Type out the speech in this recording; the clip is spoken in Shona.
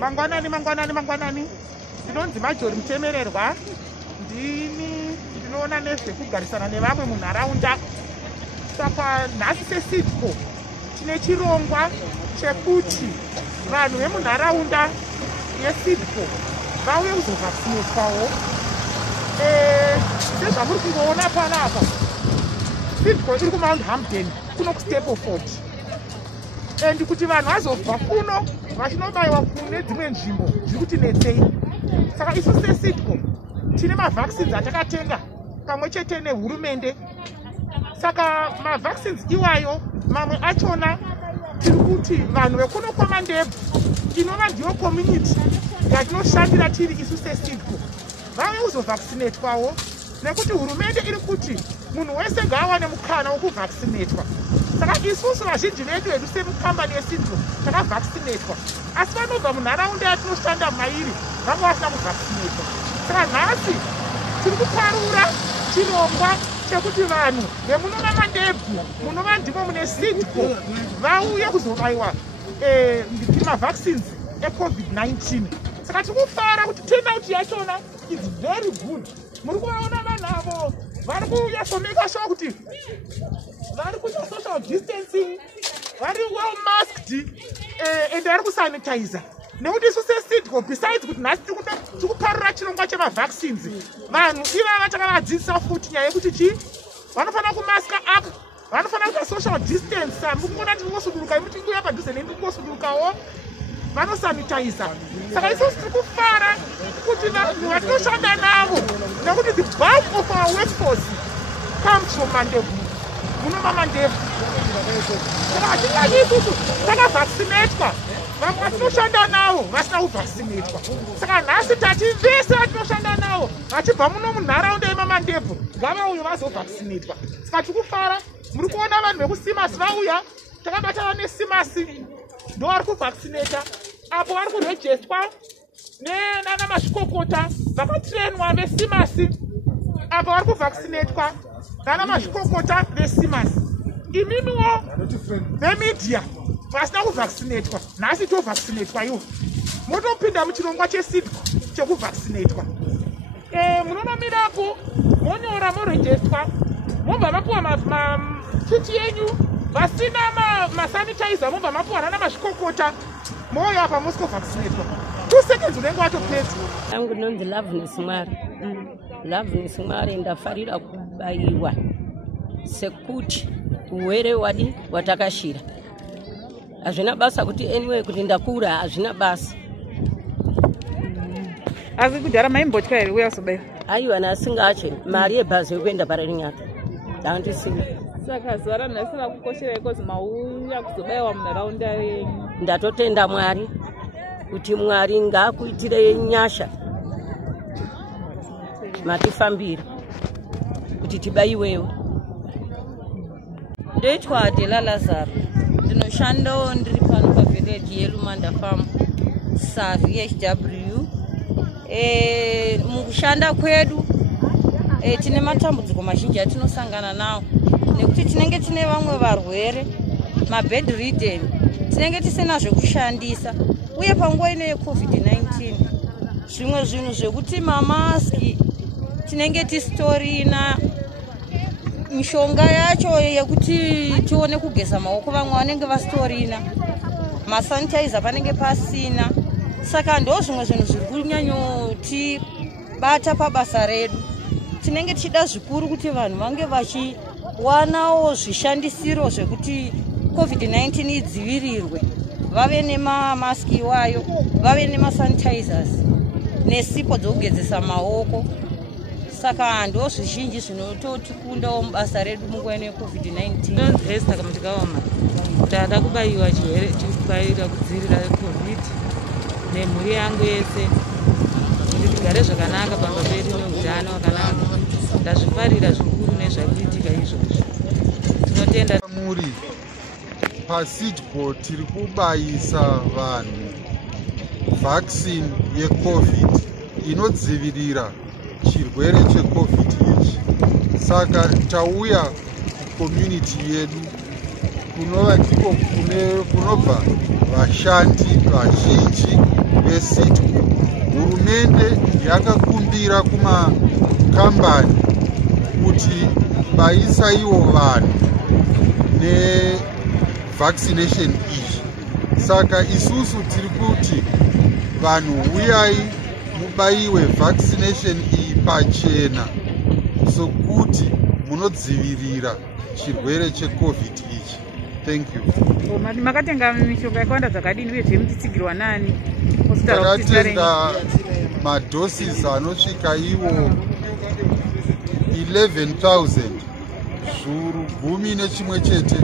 Mangwanani. Ndinonzi Majori Mutemererwa. Ndinoona nezvekugarisana nevamwe munharaunda. Saka nhasi seSIDCO tine chirongwa chekuti vanhu vemunharaunda yeSIDCO vauye kuzovhakisinetwawo. Sezvamuri kungoona panapa, SIDCO iri kuMount Hampden kuno kuStapleford. And kuti vanhu vazobva kuno vachinobayiwa kune dzimwe nzvimbo zviri kutinetsei. Saka isu seSIDCO tine mavhaccines atakatenga pamwe chete nehurumende. Saka mavhaccines iwayo mamwe achona tiri kuti vanhu vekuno kwaMandebvu inova ndiyo community yatinoshandira tiri isu seSIDCO vauye kuzovhakisinetwawo, nekuti hurumende iri kuti munhu wese ngaawane mukana wokuvhakisinetwa. Saka isusu vazhinji vedu hedu semukambani yeSIDCO takavhakisinetwa, asi vanobva munharaunda yatinoshanda mairi vanga vasina kuvhakisinetwa. Saka nhasi tiri kuparura chirongwa chekuti vanhu vemunova Mandebvu munova ndimo mune SIDCO vauye kuzobayiwa mavhaccines eCovid-19. Saka tiri kufara kuti turnout yachona is very good. Muri kuvaona vanhu avo vari kuyasomeka sure kuti vari kuita social distancing, vari well masked, and vari kusanitizer. Nekuti isu seSIDCO besides kuti nhasi tiri kuparura chirongwa chemavhaccines, vanhu ivava takavadzidzisa futi nyaya yekuti chii vanofanira kumaska up, vanofanira kuita social distance. Mukungona tiri kungosuduruka, muri tinguya padhuze neni kungosudurukawo vanosanitizer. Saka isusu tiri kufara kuti vanhu vatinoshanda navo, nekuti the bulk of our workforce comes from Mandebvu, munova Mandebvu. Saka hatingadi isusu takavhakisinetwa vamwe vatinoshanda navo vasina kuvhakisinetwa. Saka nhasi tati vese vatinoshanda navo vachibva muno munharaunda yemaMandebvu ngavauye vazovhakisinetwa. Saka tiri kufara, muri kuona vanhu vekuSimasi vauya, takabatana neSimasi ndovari kuvhakisineta. Apo vari kurejestwa nana mazvikokota vakatrenwa veSimasi, apo vari kuvhakisinetwa nana mazvikokota veSimasi. Imimiwo vemedia vasina kuvhakisinetwa, nhasi tovhakisinetwa iwo. Motopinda muchirongwa cheSIDCO chekuvhakisinetwa. Munonomirapo monyora morejestwa, mobva mapuwa kiti yenyu. Vasina masanitizer mobva mapuwa nana mazvikokota, mouya apa musikovhakisinetwa. 2 seconds unenge watopedza. Angu nonzi Loveness Mwari, ndafarira kubayiwa sekuti uwere watakashira. Hazvina basa kuti anyway kuti ndakura, hazvina basa. Asi kudhara maimbotya here uya kuzobayiwa? Aiwa, nasingache mari yebhazi yokuenda paraRinyata ndandisina. Saka zuva ranhasi rakukosherai kozi mauya kuzobayiwa munharaunda yenyu? Ndatotenda Mwari kuti Mwari ngaakuitire nyasha matifambira kuti tibayiwewo. Ndoitwa Adela Lazaro, ndinoshandawo ndiri pano pavillage yeLumanda Farm saVHW. Mukushanda kwedu tine matambudziko mazhinji atinosangana nawo, nekuti tinenge tine vamwe varwere mabedridden tinenge tisina zvekushandisa, uye panguva ino yeCovid-19 zvimwe zvinhu zvekuti mamaski tinenge tisitorina, mishonga yacho yekuti tione kugeza maoko vamwe vanenge vasitorina, masanitizer panenge pasina. Saka ndo zvimwe zvinhu zviri kunyanyotibata pabasa redu. Tinenge tichida zvikuru kuti vanhu vange vachiwanawo zvishandisiro zvekuti COVID-19 idzivirirwe, vave nemamaski iwayo, vave nemasanitizers nesipo dzokugezesa maoko. Saka ndo zvizhinji zvinototikundawo mubasa redu munguva ino yeCovid-19. Ndonzi Esther Kamutikawama, ndada kubayiwa chirwere chekubayira kudzivirira COVID nemhuri yangu yese kuti tigare zvakanaka pamba pedu neutano hwakanaka. Ndazvifarira zvikuru nezvakuitika izvozvo. Tinotenda muri paSIDCO tiri kubayisa vanhu vaccine yeCovid inodzivirira chirwere cheCovid ichi. Saka tauya kucommunity yedu kunova ndiko kunobva vashandi vazhinji reSIDCO, hurumende yakakumbira kumakambani kuti baisaiwo vanhu nevaccination iyi. Saka isusu tiri kuti vanhu uyai mubaiwe vaccination iyi pachena sokuti munodzivirira chirwere cheCovid ichi. Thank you. Makatenga mishonga yakawanda zvakadini uye zvemutitsigirwa nani? Takatenga madoses anosvika iwo 11,000 zviuru 10 nechimwe chete